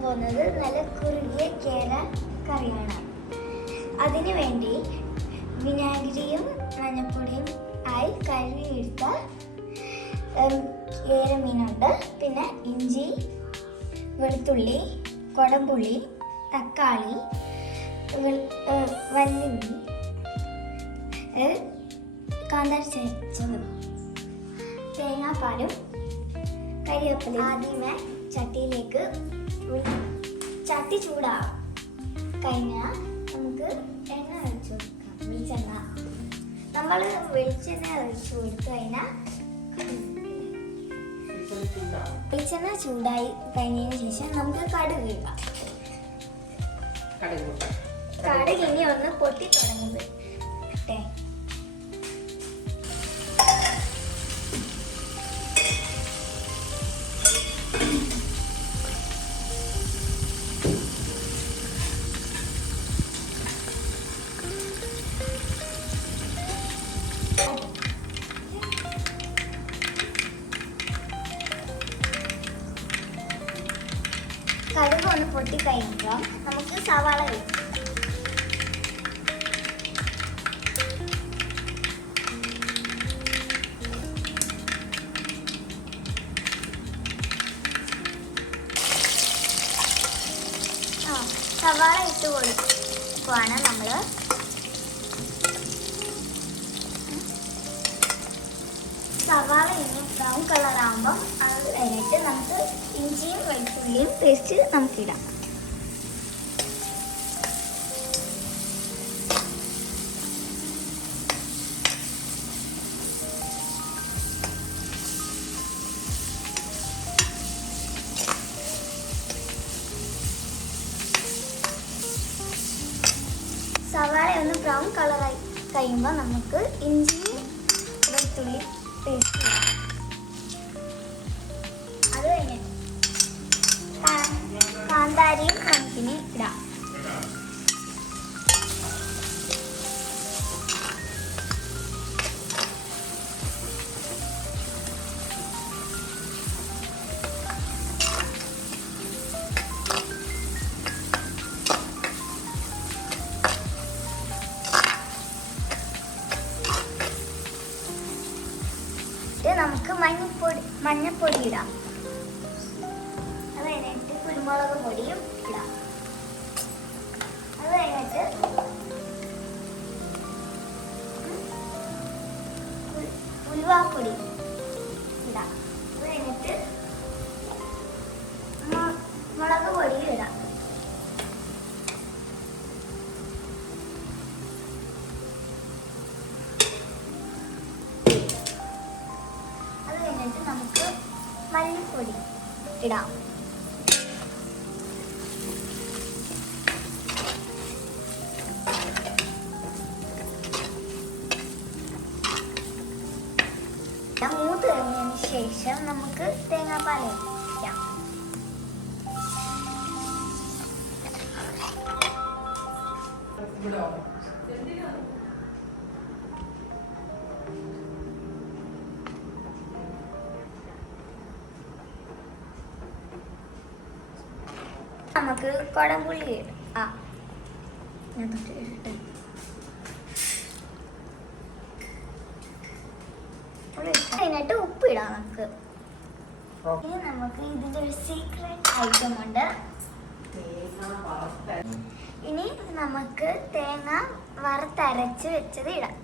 പോകുന്നത് നല്ല കുറുകിയ കേര കറിയാണ്. അതിനു വേണ്ടി വിനാഗിരിയും മഞ്ഞപ്പൊടിയും ആയി കഴുകിയെടുത്ത കേര മീനുണ്ട് പിന്നെ ഇഞ്ചി വെളുത്തുള്ളി കുടംപുളി തക്കാളി വല്ലുള്ളി ഏ, കാന്താരി ചതച്ചതും തേങ്ങാപ്പാലും കരിവേപ്പില ആദ്യമേ ചട്ടിയിലേക്ക് ചട്ടി ചൂടാവും കഴിഞ്ഞാൽ നമുക്ക് എണ്ണ ഒഴിച്ചു കൊടുക്കാം. വെളിച്ചെണ്ണ. നമ്മൾ വെളിച്ചെണ്ണ ഒഴിച്ചു കൊടുത്തു കഴിഞ്ഞാൽ വെളിച്ചെണ്ണ ചൂടായി കഴിഞ്ഞതിന് ശേഷം നമുക്ക് കടുക് ഇടാം. കടുക് ഇനി ഒന്ന് പൊട്ടി തുടങ്ങുന്നത് പൊട്ടി കഴിയുമ്പോൾ നമുക്ക് സവാള വെക്കും സവാള ഇട്ട് കൊടുക്കുവാണ് നമ്മൾ സവാള ഇനി ബ്രൗൺ കളർ ഇഞ്ചിയും വെളുത്തുള്ളിയും പേസ്റ്റ് നമുക്കിടാം. സവാള ഒന്ന് ബ്രൗൺ കളറായി കഴിയുമ്പോൾ നമുക്ക് ഇഞ്ചിയും വെളുത്തുള്ളി പേസ്റ്റ് അത് കാന്താരിയും നമുക്കിനി ഇടാം. നമുക്ക് മഞ്ഞപ്പൊടി മഞ്ഞപ്പൊടി ഇടാം. കുരുമുളക് പൊടിയും ഇടാം. അത് കഴിഞ്ഞിട്ട് ഉലുവാപ്പൊടി ഇടാം. അത് കഴിഞ്ഞിട്ട് മുളക് പൊടിയും ഇടാം. അത് കഴിഞ്ഞിട്ട് നമുക്ക് മല്ലിപ്പൊടി ഇടാം. ശേഷം നമുക്ക് തേങ്ങാപ്പാൽ ഒഴിക്കാം. നമുക്ക് കുടംപുള്ളി ആ ഞാൻ തൊട്ട് ഇട്ട് കഴിഞ്ഞിട്ട് ഉപ്പ് ഇടാം നമുക്ക്. ഇനി നമുക്ക് ഇതിന്റെ ഒരു സീക്രട്ട് ഐറ്റം ഉണ്ട്. ഇനി നമുക്ക് തേങ്ങ വറുത്തരച്ച് വെച്ചത് ഇടാം.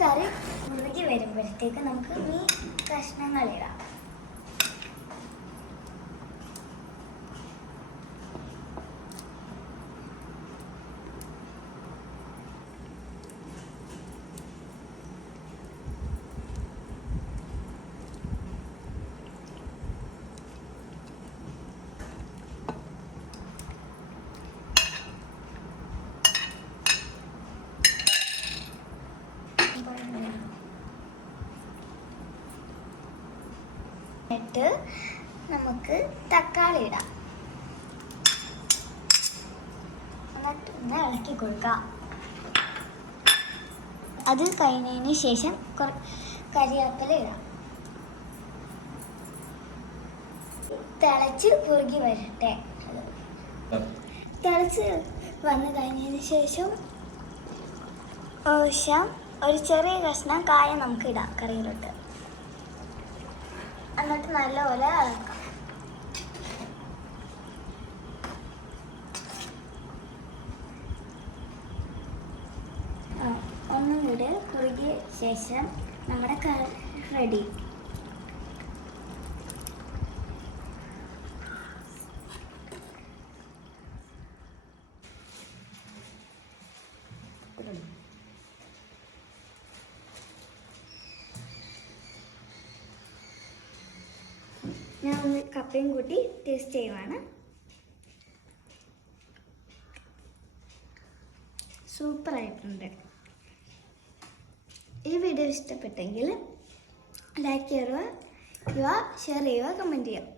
കറി മുറുകി വരുമ്പോഴത്തേക്ക് നമുക്ക് ഈ കഷ്ണങ്ങൾ ഇടാം എന്നിട്ട് നമുക്ക് തക്കാളി ഇടാം. എന്നിട്ട് ഒന്ന് ഇളക്കി കൊടുക്കാം. അത് കഴിഞ്ഞതിന് ശേഷം കുറ കരിയാപ്പല ഇടാം. തിളച്ച് കുറുകി വരട്ടെ. തിളച്ച് വന്നു കഴിഞ്ഞതിന് ശേഷം ആവശ്യം ഒരു ചെറിയ കഷ്ണം കായ നമുക്ക് ഇടാം കറിയിലോട്ട്. നല്ലപോലെ ഒന്നും കൂടെ കുറുകിയ ശേഷം നമ്മുടെ കറി റെഡി ഞാൻ ഒന്ന് കപ്പയും കൂട്ടി ടേസ്റ്റ് ചെയ്യുവാണ്. സൂപ്പർ ആയിട്ടുണ്ട്. ഈ വീഡിയോ ഇഷ്ടപ്പെട്ടെങ്കിൽ ലൈക്ക് ചെയ്യുക ഷെയർ ചെയ്യുക കമന്റ് ചെയ്യുക.